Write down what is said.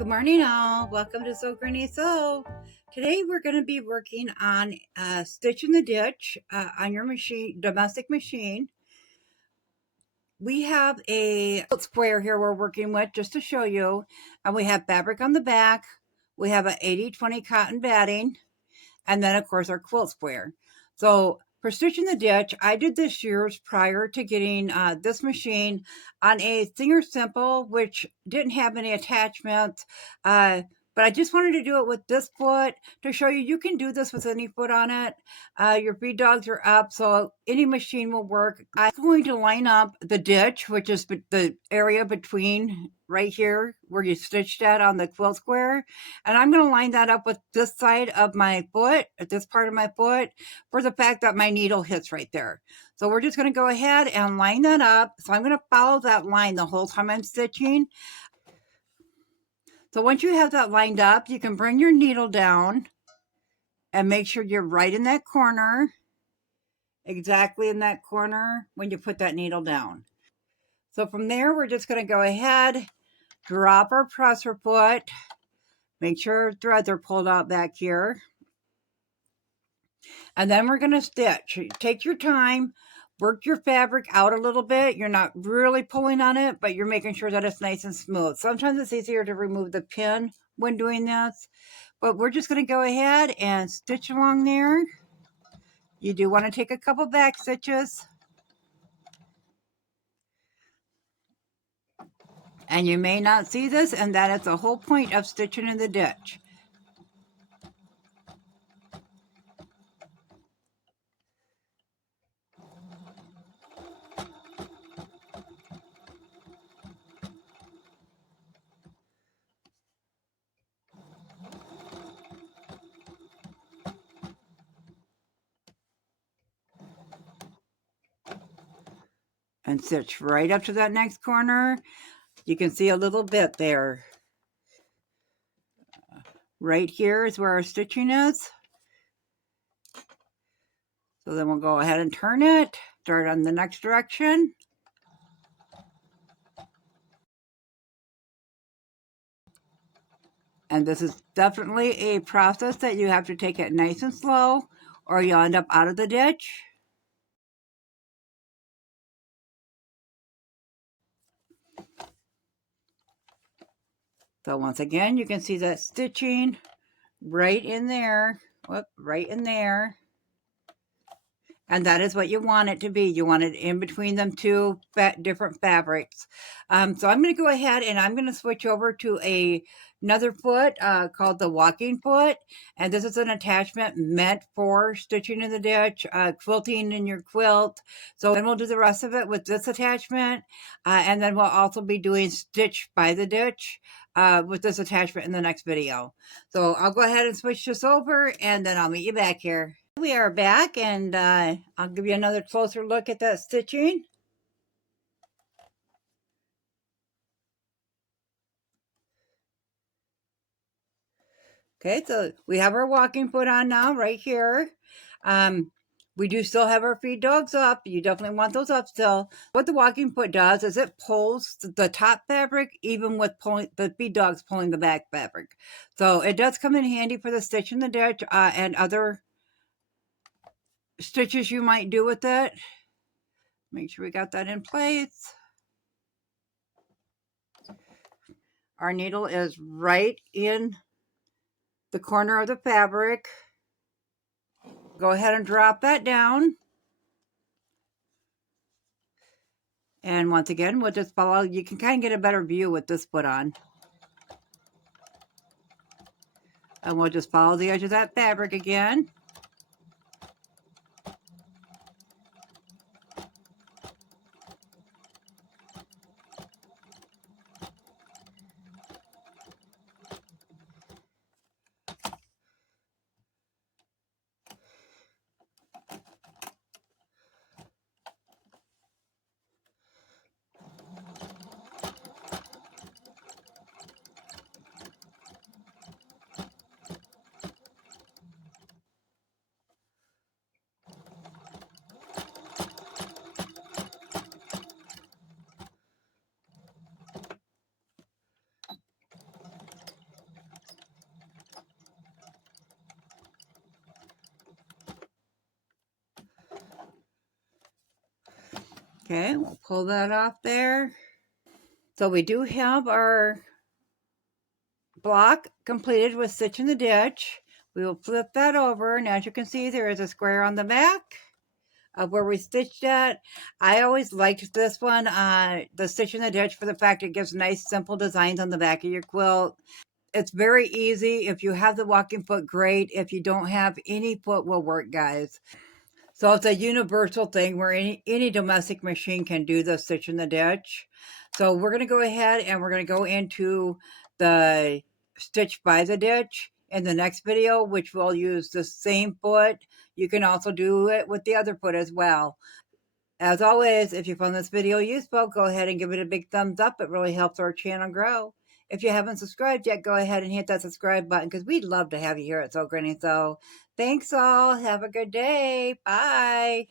Good morning, all. Welcome to Sew Granny Sew. Today we're going to be working on stitch in the ditch on your machine, domestic machine. We have a square here we're working with just to show you, and we have fabric on the back. We have an 80-20 cotton batting, and then of course our quilt square. So for stitching the ditch, I did this years prior to getting this machine on a Singer Simple, which didn't have any attachments. But I just wanted to do it with this foot to show you can do this with any foot on it. Your bead dogs are up, so any machine will work. I'm going to line up the ditch, which is the area between right here where you stitched at on the quilt square. And I'm going to line that up with this side of my foot, this part of my foot, for the fact that my needle hits right there. So we're just going to go ahead and line that up. So I'm going to follow that line the whole time I'm stitching. So once you have that lined up, you can bring your needle down and make sure you're right in that corner, exactly in that corner when you put that needle down. So from there, we're just going to go ahead, drop our presser foot, make sure threads are pulled out back here. And then we're going to stitch. Take your time, work your fabric out a little bit. You're not really pulling on it, but you're making sure that it's nice and smooth. Sometimes it's easier to remove the pin when doing this, but we're just going to go ahead and stitch along there. You do want to take a couple back stitches. And you may not see this, and that is the whole point of stitching in the ditch. And stitch right up to that next corner. You can see a little bit there. Right here is where our stitching is. So then we'll go ahead and turn it, start on the next direction. And this is definitely a process that you have to take it nice and slow, or you'll end up out of the ditch. So once again, you can see that stitching right in there, right in there. And that is what you want it to be. You want it in between them two different fabrics. So I'm going to go ahead and I'm going to switch over to another foot called the walking foot. And this is an attachment meant for stitching in the ditch, quilting in your quilt. So then we'll do the rest of it with this attachment. And then we'll also be doing stitch by the ditch with this attachment in the next video. So I'll go ahead and switch this over and then I'll meet you back here. We are back, and I'll give you another closer look at that stitching. Okay, so we have our walking foot on now right here. We do still have our feed dogs up. You definitely want those up still. What the walking foot does is it pulls the top fabric even with pulling the feed dogs pulling the back fabric. So it does come in handy for the stitch in the ditch and other stitches you might do with it. Make sure we got that in place. Our needle is right in the corner of the fabric. Go ahead and drop that down. And once again, we'll just follow. You can kind of get a better view with this foot on. And we'll just follow the edge of that fabric again. Okay, we'll pull that off there. So we do have our block completed with stitch in the ditch. We will flip that over, and as you can see, there is a square on the back of where we stitched at. I always liked this one, the stitch in the ditch, for the fact it gives nice simple designs on the back of your quilt. It's very easy. If you have the walking foot, great. If you don't have, any foot will work, guys. So it's a universal thing where any domestic machine can do the stitch in the ditch. So we're going to go ahead and we're going to go into the stitch by the ditch in the next video, which will use the same foot. You can also do it with the other foot as well. As always, if you found this video useful, go ahead and give it a big thumbs up. It really helps our channel grow. If you haven't subscribed yet, go ahead and hit that subscribe button because we'd love to have you here at Sew Granny Sew. Thanks all. Have a good day. Bye.